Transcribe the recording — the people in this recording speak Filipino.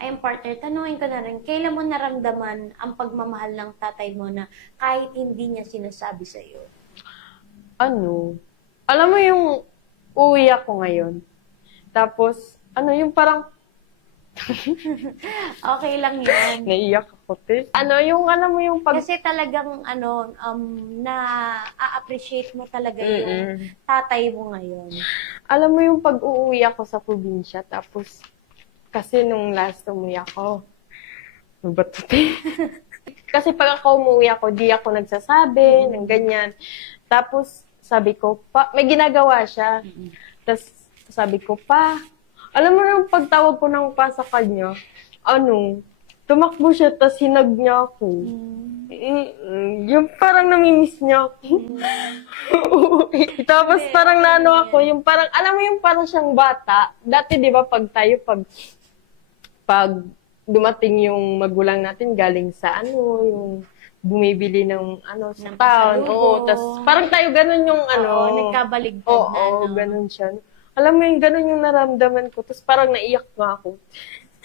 Ayun, partner, tanungin ko na rin, kailan mo naramdaman ang pagmamahal ng tatay mo na kahit hindi niya sinasabi sa'yo? Ano, alam mo yung uwi ako ngayon. Tapos, yung parang Okay lang yan. naiyak ako, te. Yung alam mo yung pag... Kasi talagang, na-appreciate mo talaga yung tatay mo ngayon. Alam mo yung pag-uuwi ako sa probinsya, tapos, kasi nung last umuwi ako, ano ba to, te? Kasi pag ako umuwi ako, di ako nagsasabi, ng ganyan. Tapos, sabi ko, may ginagawa siya. Tapos, sabi ko, alam mo yung pagtawag ko ng pa sa kanya, tumakbo siya, tapos hinag niya ako. Yung parang namimiss niya ako. Tapos parang nano ako, yung parang, alam mo yung parang siyang bata. Dati, di ba, pag dumating yung magulang natin galing sa yung bumibili ng sa Ng town. pasalubong. Oo, tas parang tayo ganun yung Nagkabaligtad Oo, na, no? ganun siya. Alam mo yung ganun yung naramdaman ko, tas parang naiyak nga ako.